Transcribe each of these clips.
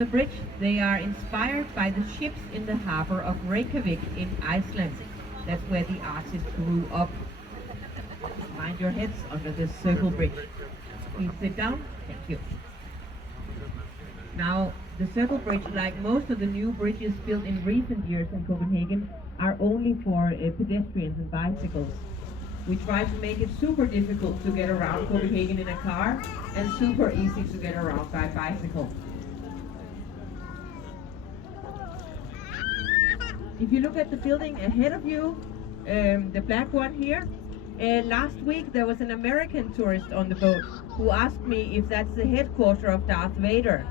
The bridge, they are inspired by the ships in the harbor of Reykjavik in Iceland. That's where the artist grew up. Mind your heads under this circle bridge. Please sit down. Thank you. Now, the circle bridge, like most of the new bridges built in recent years in Copenhagen, are only for pedestrians and bicycles. We try to make it super difficult to get around Copenhagen in a car and super easy to get around by bicycle. If you look at the building ahead of you, the black one here, last week there was an American tourist on the boat who asked me if that's the headquarters of Darth Vader.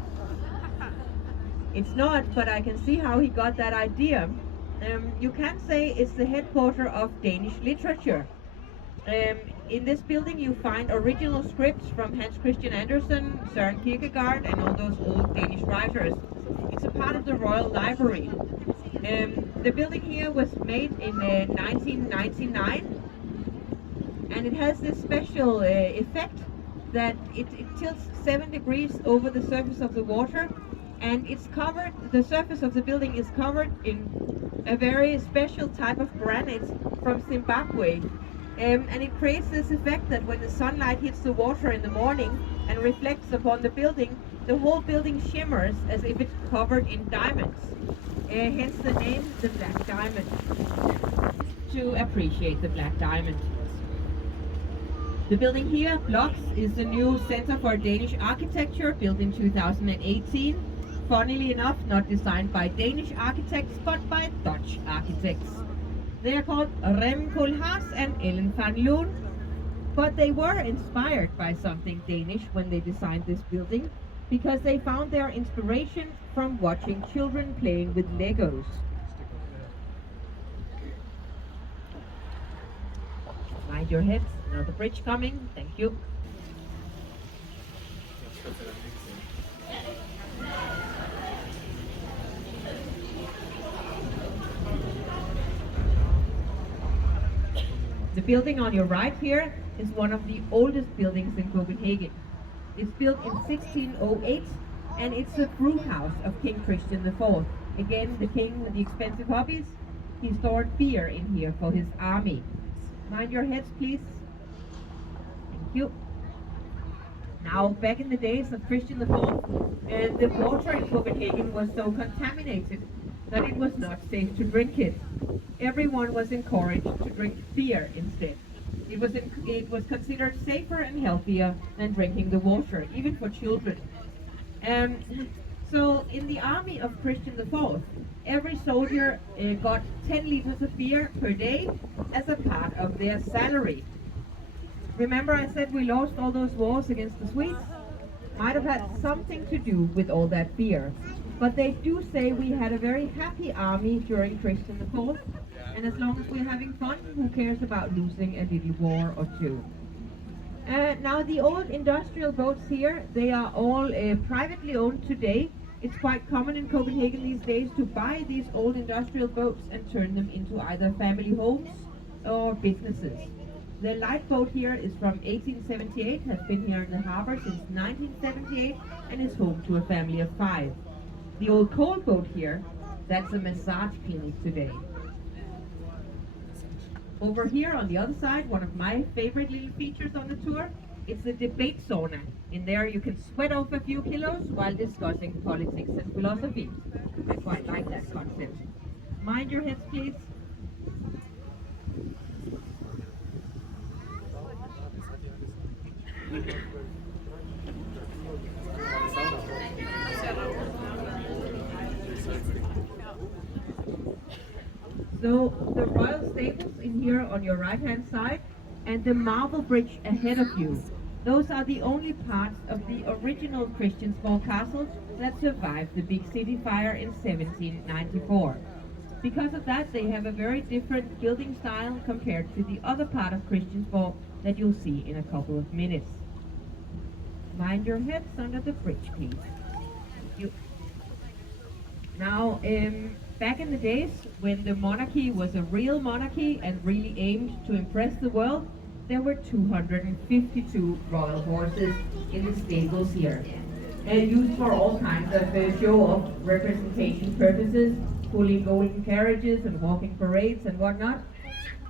It's not, but I can see how he got that idea. You can say it's the headquarters of Danish literature. In this building you find original scripts from Hans Christian Andersen, Søren Kierkegaard and all those old Danish writers. It's a part of the Royal Library. The building here was made in 1999 and it has this special effect that it tilts 7 degrees over the surface of the water, and it's covered, the surface of the building is covered in a very special type of granite from Zimbabwe. And it creates this effect that when the sunlight hits the water in the morning and reflects upon the building, the whole building shimmers as if it's covered in diamonds. Hence the name, the Black Diamond, to appreciate the Black Diamond. The building here, Blocks, is the new Center for Danish Architecture, built in 2018. Funnily enough, not designed by Danish architects, but by Dutch architects. They are called Rem Koolhaas and Ellen van Loon, but they were inspired by something Danish when they designed this building, because they found their inspiration from watching children playing with Legos. Mind your heads, another bridge coming, thank you. The building on your right here is one of the oldest buildings in Copenhagen. It's built in 1608 and it's the brew house of King Christian IV. Again, the king with the expensive hobbies, he stored beer in here for his army. Mind your heads, please. Thank you. Now, back in the days of Christian IV, the water in Copenhagen was so contaminated that it was not safe to drink it. Everyone was encouraged to drink beer instead. It was considered safer and healthier than drinking the water, even for children. So in the army of Christian IV, every soldier got 10 liters of beer per day as a part of their salary. Remember I said we lost all those wars against the Swedes? Might have had something to do with all that beer. But they do say we had a very happy army during Christian IV, and as long as we're having fun, who cares about losing a little war or two? Now the old industrial boats here, they are all privately owned today. It's quite common in Copenhagen these days to buy these old industrial boats and turn them into either family homes or businesses. The light boat here is from 1878, has been here in the harbor since 1978, and is home to a family of 5. The old coal boat here, that's a massage clinic today. Over here on the other side, one of my favorite little features on the tour, it's the debate sauna. In there you can sweat off a few kilos while discussing politics and philosophy. I quite like that concept. Mind your heads, please. So the royal stables in here on your right hand side and the marble bridge ahead of you, those are the only parts of the original Christian small castles that survived the big city fire in 1794. Because of that, they have a very different building style compared to the other part of Christiansborg that you'll see in a couple of minutes. Mind your heads under the bridge, please. Thank you. Now, back in the days when the monarchy was a real monarchy and really aimed to impress the world, there were 252 royal horses in the stables here. used for all kinds of show of representation purposes, pulling golden carriages and walking parades and whatnot.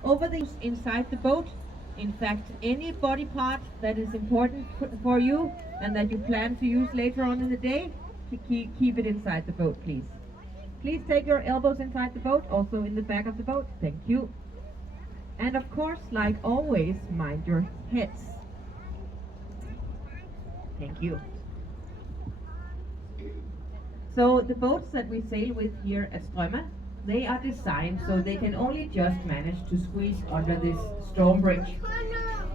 Over the inside the boat, in fact, any body part that is important for you and that you plan to use later on in the day, to keep it inside the boat, please. Please take your elbows inside the boat, also in the back of the boat. Thank you. And of course, like always, mind your heads. Thank you. So the boats that we sail with here at Strømme, they are designed so they can only just manage to squeeze under this storm bridge.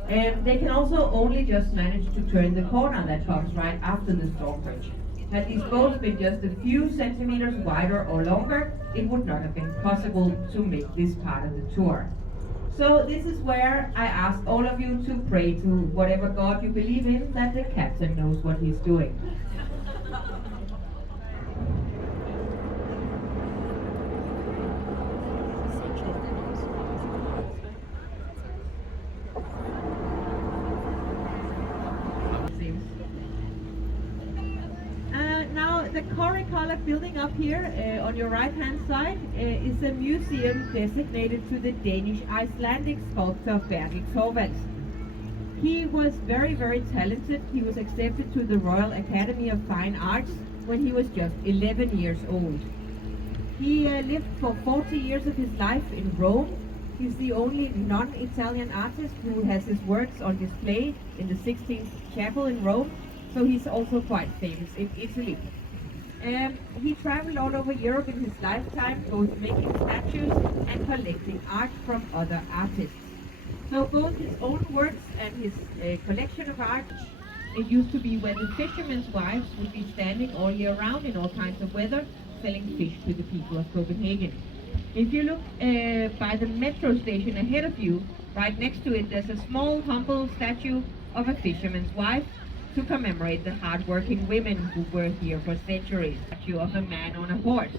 And they can also only just manage to turn the corner that comes right after the storm bridge. Had these boats been just a few centimeters wider or longer, it would not have been possible to make this part of the tour. So this is where I ask all of you to pray to whatever God you believe in, that the captain knows what he's doing. Now the Copenhagen building up here on your right hand side is a museum designated to the Danish Icelandic sculptor Bertel Thorvaldsen. He was very, very talented. He was accepted to the Royal Academy of Fine Arts when he was just 11 years old. He lived for 40 years of his life in Rome. He's the only non-Italian artist who has his works on display in the 16th chapel in Rome, so he's also quite famous in Italy. He traveled all over Europe in his lifetime, both making statues and collecting art from other artists. So both his own works and his collection of art, it used to be where the fishermen's wives would be standing all year round in all kinds of weather, selling fish to the people of Copenhagen. If you look by the metro station ahead of you, right next to it, there's a small, humble statue of a fisherman's wife to commemorate the hard-working women who were here for centuries. Statue of a man on a horse.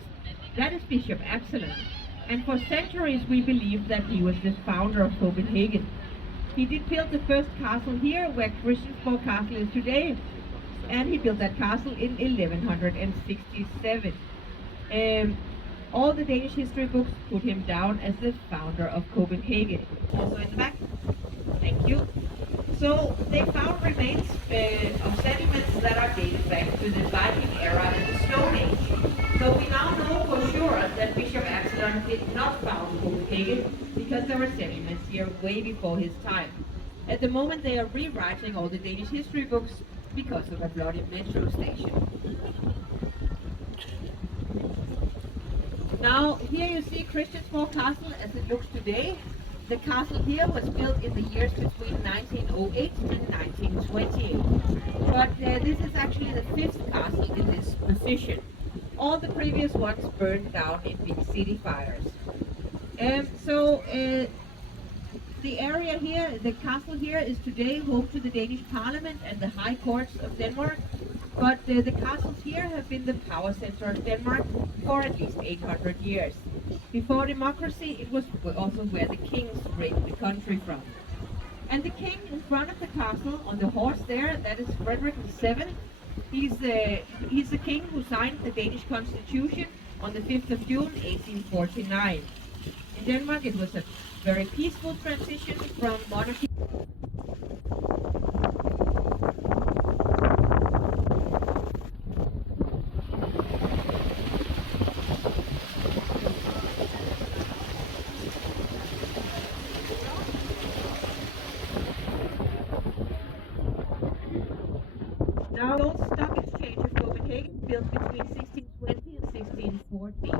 That is Bishop Absalon. And for centuries we believed that he was the founder of Copenhagen. He did build the first castle here, where Christiansborg Castle is today, and he built that castle in 1167. All the Danish history books put him down as the founder of Copenhagen. Also in the back. Thank you. So they found remains of settlements that are dated back to the Viking era and the Stone Age. So we now know for sure that Bishop Absalon did not found Copenhagen, because there were settlements here way before his time. At the moment they are rewriting all the Danish history books because of a bloody metro station. Now here you see Christiansborg Castle as it looks today. The castle here was built in the years between 1908 and 1928. But this is actually the 5th castle in this position. All the previous ones burned down in big city fires. The area here, the castle here, is today home to the Danish Parliament and the High Courts of Denmark. But the castles here have been the power center of Denmark for at least 800 years. Before democracy, it was also where the kings reigned the country from. And the king in front of the castle, on the horse there, that is Frederick VII. He's the king who signed the Danish Constitution on the 5th of June, 1849. In Denmark, it was a very peaceful transition from monarchy. Now, the old stock exchange of Copenhagen, built between 1620 and 1640.